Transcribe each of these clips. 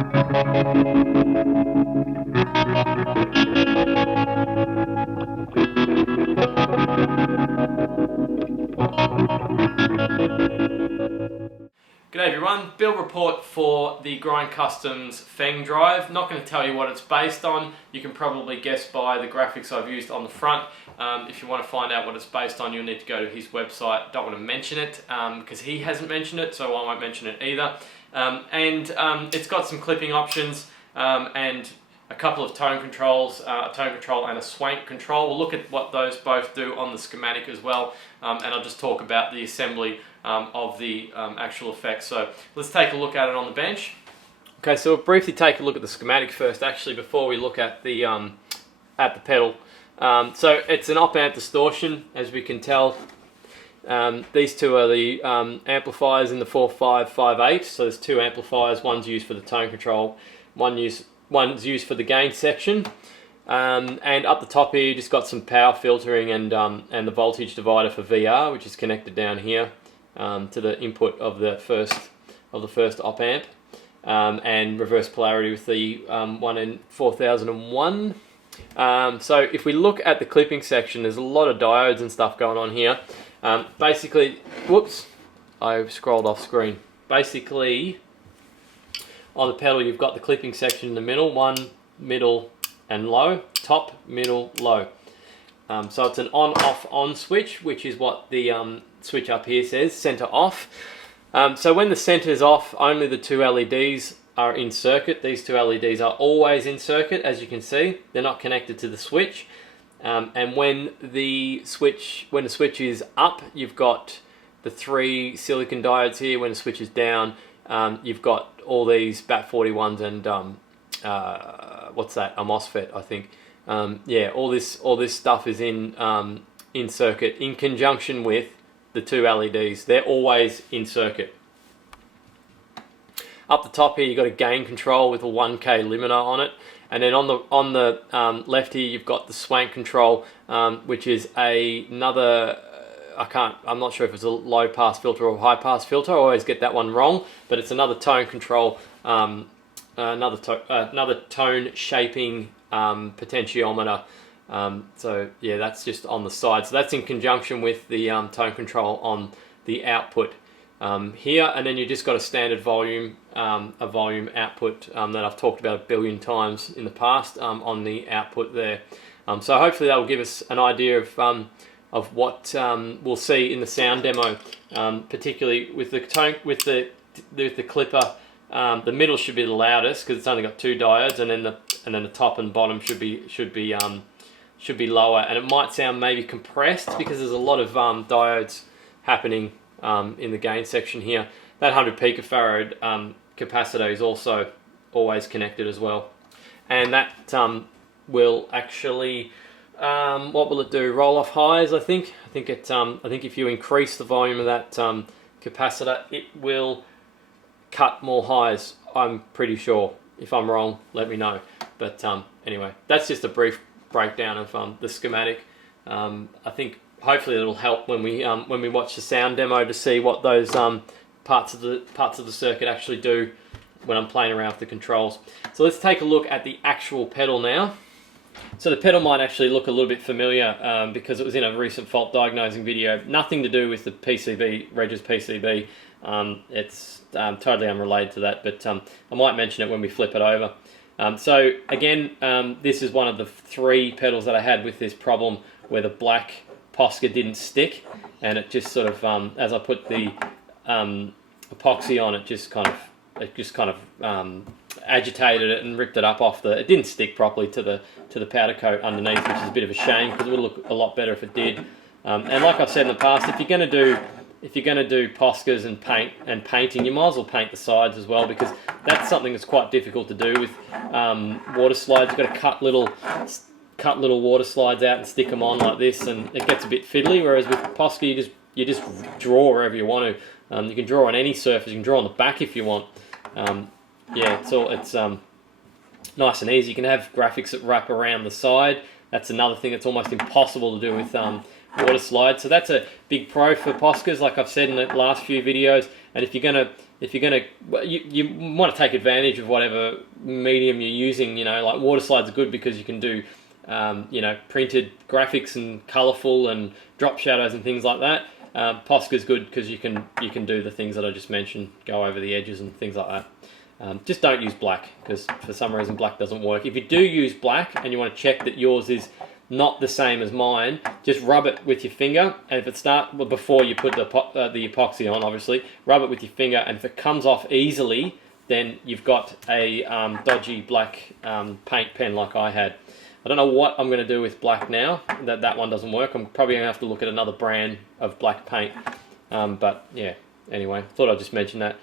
G'day everyone, build report for the Grincustoms Feng Drive. Not going to tell you what it's based on. You can probably guess by the graphics I've used on the front. If you want to find out what it's based on, you'll need to go to his website. Don't want to mention it because he hasn't mentioned it, so I won't mention it either. It's got some clipping options and a couple of tone controls, a tone control and a swank control. We'll look at what those both do on the schematic as well, and I'll just talk about the assembly of the actual effects. So let's take a look at it on the bench. Okay, so we'll briefly take a look at the schematic first, actually, before we look at the pedal. So it's an op-amp distortion, as we can tell. These two are the amplifiers in the 4558. So there's two amplifiers. One's used for the tone control, one's used for the gain section. And up the top here, you just got some power filtering and the voltage divider for VR, which is connected down here to the input of the first op amp, and reverse polarity with the one in 4001. So if we look at the clipping section, there's a lot of diodes and stuff going on here. Basically, whoops, I scrolled off screen. Basically, on the pedal, you've got the clipping section in the middle, one, middle, and low, top, middle, low. So it's an on-off-on switch, which is what the switch up here says, center off. So when the center is off, only the two LEDs are in circuit. These two LEDs are always in circuit, as you can see. They're not connected to the switch. And when the switch is up, you've got the three silicon diodes here. When the switch is down, you've got all these BAT41s and what's that? A MOSFET, I think. Yeah, all this stuff is in circuit in conjunction with the two LEDs. They're always in circuit. Up the top here, you've got a gain control with a 1K limiter on it, and then on the left here, you've got the swank control, which is another. I'm not sure if it's a low pass filter or a high pass filter. I always get that one wrong, but it's another tone control, another tone shaping potentiometer. So yeah, that's just on the side. So that's in conjunction with the tone control on the output here, and then you just got a standard volume, output that I've talked about a billion times in the past on the output there. So hopefully that will give us an idea of what we'll see in the sound demo, particularly with the tone, with the clipper. The middle should be the loudest because it's only got two diodes, and then the top and bottom should be lower, and it might sound maybe compressed because there's a lot of diodes happening in the gain section here. That 100 picofarad capacitor is also always connected as well, and that will actually what will it do? Roll off highs, I think. I think if you increase the volume of that capacitor, it will cut more highs. I'm pretty sure. If I'm wrong, let me know. But anyway, that's just a brief breakdown of the schematic. I think hopefully it'll help when we watch the sound demo to see what those parts of the circuit actually do when I'm playing around with the controls. So let's take a look at the actual pedal now. So the pedal might actually look a little bit familiar because it was in a recent fault diagnosing video. Nothing to do with the PCB, Reg's PCB. It's totally unrelated to that, but I might mention it when we flip it over. So again, this is one of the three pedals that I had with this problem where the black Posca didn't stick, and it just sort of, as I put the epoxy on, it just kind of agitated it and ripped it up off the. It didn't stick properly to the powder coat underneath, which is a bit of a shame because it would look a lot better if it did. And like I've said in the past, if you're going to do Poscas and painting, you might as well paint the sides as well, because that's something that's quite difficult to do with water slides. You've got to cut little water slides out and stick them on like this, and it gets a bit fiddly. Whereas with Posca, you just draw wherever you want to. You can draw on any surface. You can draw on the back if you want. Yeah, it's nice and easy. You can have graphics that wrap around the side. That's another thing that's almost impossible to do with water slides. So that's a big pro for Poscas, like I've said in the last few videos. And if you're going to if you're gonna, you want to take advantage of whatever medium you're using. You know, like water slides are good because you can do, you know, printed graphics and colourful and drop shadows and things like that. Posca's good because you can do the things that I just mentioned, go over the edges and things like that. Just don't use black, because for some reason black doesn't work. If you do use black and you want to check that yours is not the same as mine, just rub it with your finger, and if it before you put the epoxy on, obviously, rub it with your finger, and if it comes off easily, then you've got a dodgy black paint pen like I had. I don't know what I'm going to do with black now that one doesn't work. I'm probably going to have to look at another brand of black paint. But yeah, anyway, thought I'd just mention that.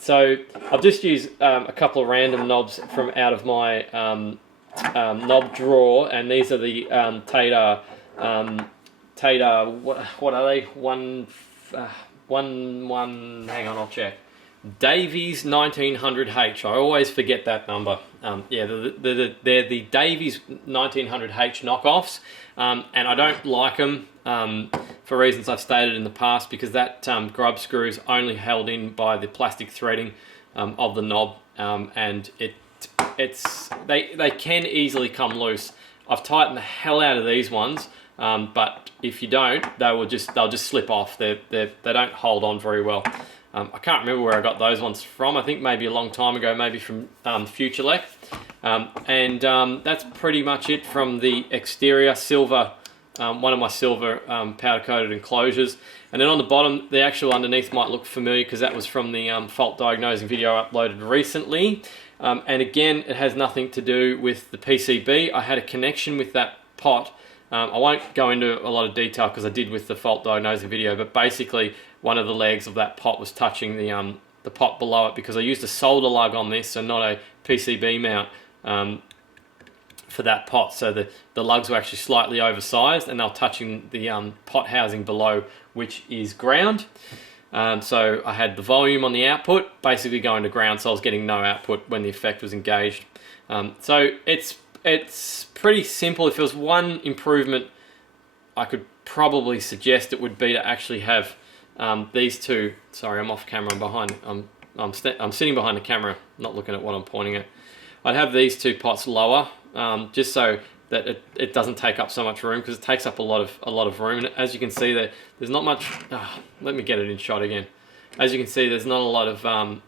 So I've just used a couple of random knobs from out of my knob drawer, and these are the Tater, what are they? Hang on, I'll check. Davies 1900H. I always forget that number. Yeah, they're the Davies 1900H knockoffs, and I don't like them for reasons I've stated in the past, because that grub screw is only held in by the plastic threading of the knob, and they can easily come loose. I've tightened the hell out of these ones, but if you don't, they'll just slip off. They don't hold on very well. I can't remember where I got those ones from. I think maybe a long time ago, maybe from Futurelec. And that's pretty much it from the exterior. Silver, one of my silver powder coated enclosures. And then on the bottom, the actual underneath might look familiar because that was from the fault diagnosing video I uploaded recently. And again, it has nothing to do with the PCB. I had a connection with that pot. I won't go into a lot of detail because I did with the fault diagnosing video, but basically one of the legs of that pot was touching the pot below it, because I used a solder lug on this and not a PCB mount for that pot. So the lugs were actually slightly oversized, and they were touching the pot housing below, which is ground. So I had the volume on the output basically going to ground, so I was getting no output when the effect was engaged. So it's pretty simple. If there was one improvement I could probably suggest, it would be to actually have these two. Sorry, I'm off camera. I'm behind. I'm sitting behind the camera, not looking at what I'm pointing at. I'd have these two pots lower, just so that it doesn't take up so much room, because it takes up a lot of room. And as you can see, there's not much. Let me get it in shot again. As you can see, there's not a lot of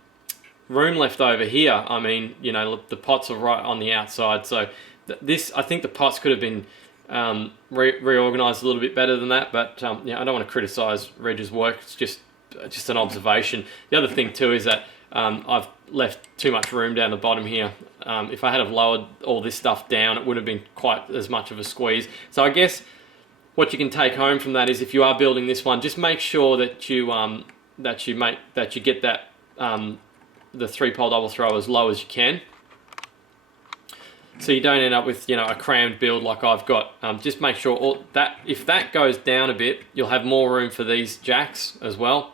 room left over here. I mean, you know, the pots are right on the outside, so I think the pots could have been reorganized a little bit better than that, but yeah, I don't want to criticize Reg's work. It's just an observation. The other thing too is that I've left too much room down the bottom here. If I had have lowered all this stuff down, it would have been quite as much of a squeeze. So I guess what you can take home from that is, if you are building this one, just make sure that you get that the 3-pole double throw as low as you can, so you don't end up with, you know, a crammed build like I've got. Just make sure if that goes down a bit, you'll have more room for these jacks as well.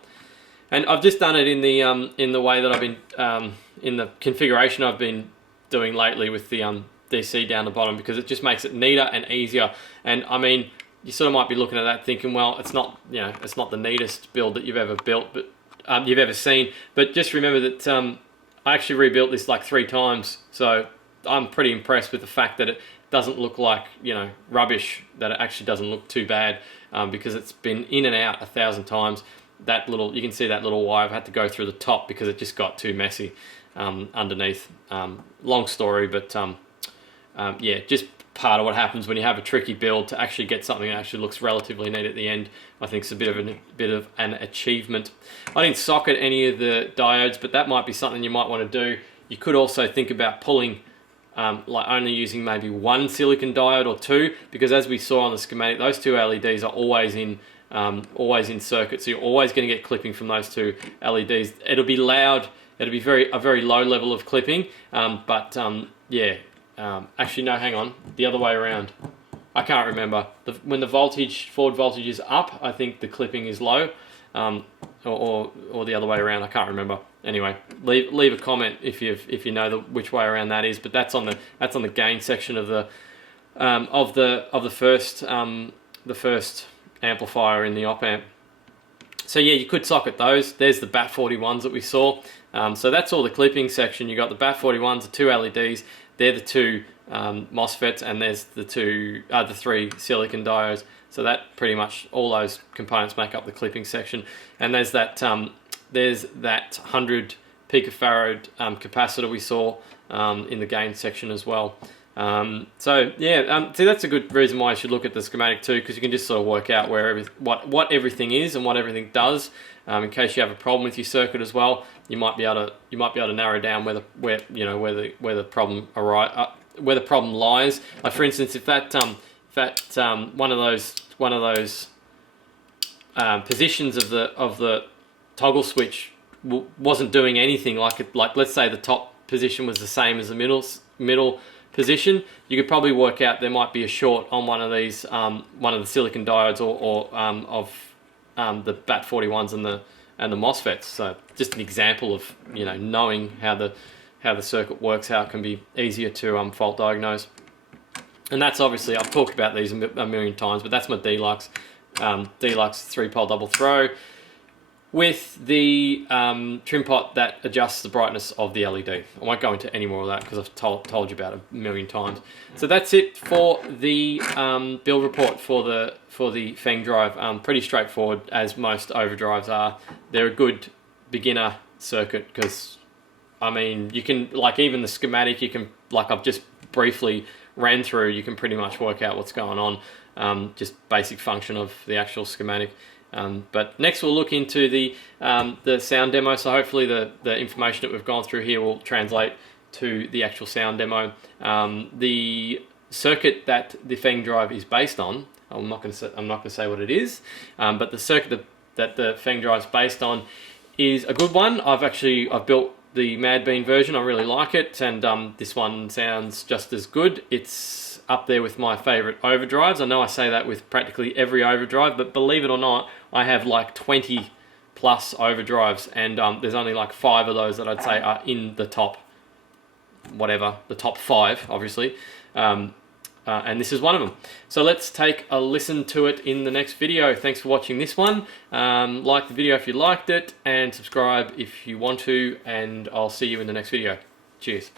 And I've just done it in the way that I've been in the configuration I've been doing lately with the DC down the bottom, because it just makes it neater and easier. And I mean, you sort of might be looking at that thinking, well, it's not the neatest build that you've ever built, but you've ever seen. But just remember that I actually rebuilt this like 3 times, so I'm pretty impressed with the fact that it doesn't look like, you know, rubbish, that it actually doesn't look too bad, because it's been in and out 1,000 times. You can see that little wire I've had to go through the top because it just got too messy underneath. Long story, but yeah, just part of what happens when you have a tricky build. To actually get something that actually looks relatively neat at the end, I think it's a bit of an achievement. I didn't socket any of the diodes, but that might be something you might want to do. You could also think about pulling, like only using maybe 1 silicon diode or 2, because as we saw on the schematic, those 2 LEDs are always in circuit, so you're always going to get clipping from those 2 LEDs. It'll be loud. It'll be a very low level of clipping, but yeah. Actually, no, hang on. The other way around. I can't remember. When the forward voltage is up, I think the clipping is low, or the other way around. I can't remember. Anyway, leave a comment if you know which way around that is. But that's on the gain section of the first amplifier in the op amp. So yeah, you could socket those. There's the BAT41s that we saw. So that's all the clipping section. You got the BAT41s, the 2 LEDs. They're the 2 MOSFETs, and there's the 3 silicon diodes. So that pretty much all those components make up the clipping section. And there's that 100 picofarad capacitor we saw in the gain section as well. So yeah, see, that's a good reason why you should look at the schematic too, because you can just sort of work out where what everything is and what everything does. In case you have a problem with your circuit as well, you might be able to narrow down where the problem lies. Like for instance, if one of those positions of the toggle switch wasn't doing anything, like let's say the top position was the same as the middle position, you could probably work out there might be a short on one of these, one of the silicon diodes or the BAT41s and the MOSFETs. So just an example of knowing how the circuit works, how it can be easier to fault diagnose. And that's obviously, I've talked about these a million times, but that's my Deluxe 3-pole double throw with the trim pot that adjusts the brightness of the LED. I won't go into any more of that because I've told you about it a million times. So that's it for the build report for the Feng Drive. Pretty straightforward, as most overdrives are. They're a good beginner circuit because, I mean, you can, like, even the schematic, you can, like I've just briefly ran through, you can pretty much work out what's going on, just basic function of the actual schematic. But next we'll look into the sound demo, so hopefully the information that we've gone through here will translate to the actual sound demo. The circuit that the Feng Drive is based on, I'm not going to say what it is, but the circuit that the Feng Drive is based on is a good one. I've built the Mad Bean version. I really like it, and this one sounds just as good. It's up there with my favorite overdrives. I know I say that with practically every overdrive, but believe it or not, I have like 20 plus overdrives, and there's only like 5 of those that I'd say are in the top, the top 5, obviously. And this is one of them. So let's take a listen to it in the next video. Thanks for watching this one. Like the video if you liked it, and subscribe if you want to, and I'll see you in the next video. Cheers.